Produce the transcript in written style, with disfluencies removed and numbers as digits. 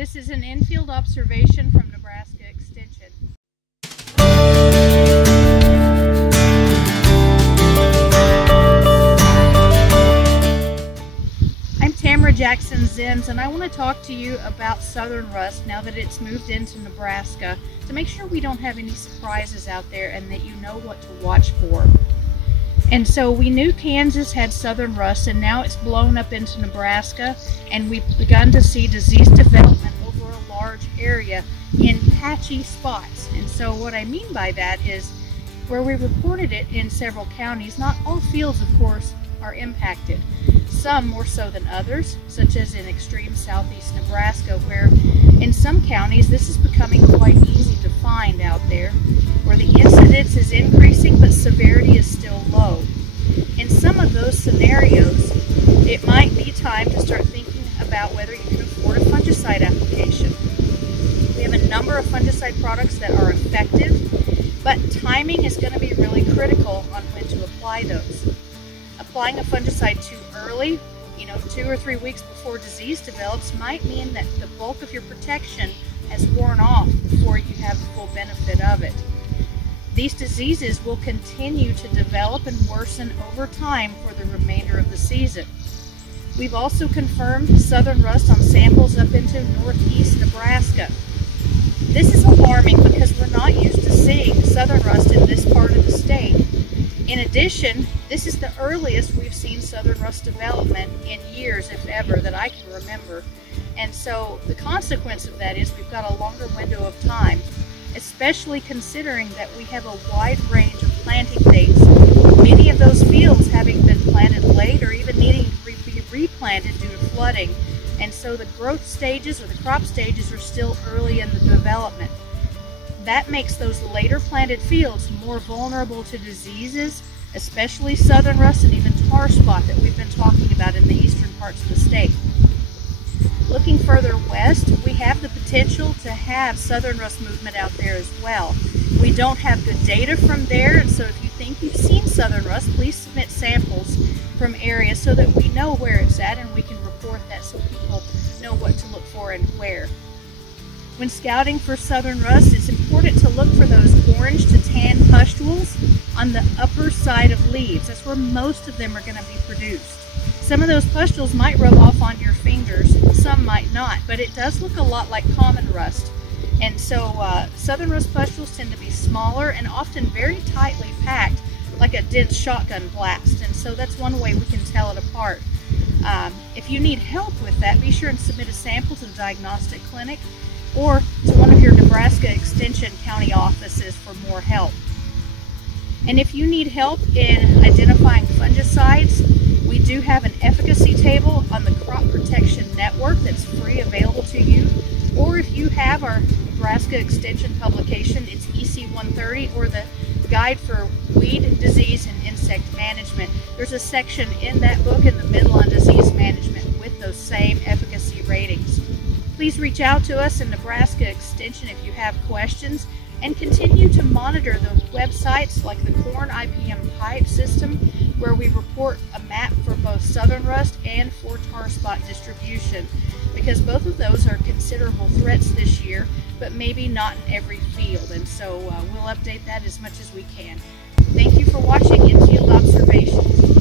This is an infield observation from Nebraska Extension. I'm Tamra Jackson-Ziems, and I want to talk to you about southern rust now that it's moved into Nebraska, to make sure we don't have any surprises out there and that you know what to watch for. And so we knew Kansas had southern rust, and now it's blown up into Nebraska, and we've begun to see disease development over a large area in patchy spots. And so what I mean by that is where we reported it in several counties, not all fields, of course, are impacted. Some more so than others, such as in extreme southeast Nebraska, where in some counties this is becoming quite easy to find out there, where the incidence is increasing but severity is still low. In some of those scenarios, it might be time to start thinking about whether you can afford a fungicide application. We have a number of fungicide products that are effective, but timing is going to be really critical on when to apply those. Applying a fungicide too early, 2 or 3 weeks before disease develops, might mean that the bulk of your protection has worn off before you have the full benefit of it. These diseases will continue to develop and worsen over time for the remainder of the season. We've also confirmed southern rust on samples up into northeast Nebraska. This is alarming because we're not used to seeing southern rust in this part of the state. In addition, this is the earliest we've seen southern rust development in years, if ever, that I can remember. And so the consequence of that is we've got a longer window of time, especially considering that we have a wide range of planting dates, many of those fields having been planted late or even needing to be replanted due to flooding. And so the growth stages or the crop stages are still early in the development. That makes those later planted fields more vulnerable to diseases, especially southern rust and even tar spot that we've been talking about in the eastern parts of the state. Looking further west, we have the potential to have southern rust movement out there as well. We don't have good data from there, and so if you think you've seen southern rust, please submit samples from areas so that we know where it's at and we can report that so people know what to look for and where. When scouting for southern rust, it's important to look for those orange to tan pustules on the upper side of leaves. That's where most of them are going to be produced. Some of those pustules might rub off on your fingers, some might not, but it does look a lot like common rust. And so southern rust pustules tend to be smaller and often very tightly packed, like a dense shotgun blast. And so that's one way we can tell it apart. If you need help with that, be sure and submit a sample to the diagnostic clinic or to one of your Nebraska Extension County offices for more help. And if you need help in identifying fungicides, we do have an efficacy table on the Crop Protection Network that's free, available to you. Or if you have our Nebraska Extension publication, it's EC 130, or the Guide for Weed, Disease, and Insect Management. There's a section in that book in the middle on disease management with those same efficacy ratings. Please reach out to us in Nebraska Extension if you have questions, and continue to monitor the websites like the Corn IPM Pipe System, where we report a map for both southern rust and for tar spot distribution, because both of those are considerable threats this year, but maybe not in every field, and so we'll update that as much as we can. Thank you for watching Infield Observations.